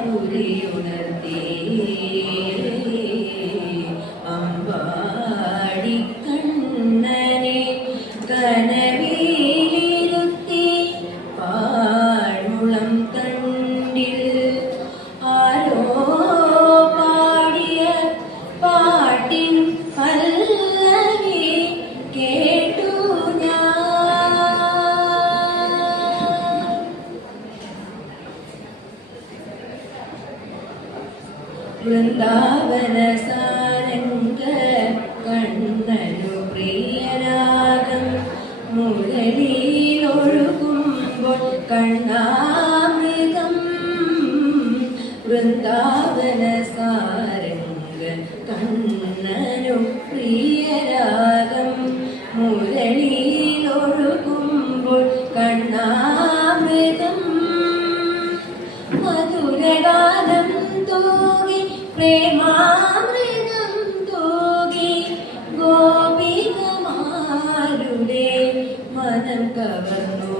മധുരാപുരിയുണർത്തി അമ്പാടി കണ്ണനെ കനവിലിരുത്തി പാഴ്മുളം തണ്ടിൽ ആരോ പാടിയ പാട്ടിൻ പല്ലവി കേട്ടു വൃന്ദാവന സാരംഗ കണ്ണനു പ്രിയരാഗം മുരളിയിലൊഴുകുമ്പോൾ കണ്ണാമൃതം വൃന്ദാവന സാരംഗ കണ്ണനു പ്രിയരാഗം മുരളിയിലൊഴുകുമ്പോൾ കണ്ണാമൃതം മധുരഗാനം തോകി പ്രേമാമൃതം തോകി ഗോപികമാരുടെ മനം കവർന്നു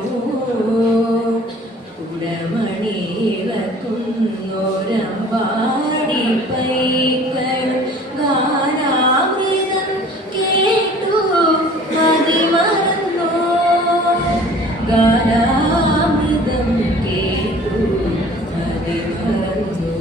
കുടമണിയിളക്കുന്നോരമ്പാടി പൈക്കളും ഗാനാമൃതം കേട്ടു മതിമറന്നു ഗാനാമൃതം കേട്ടു മതിമറന്നു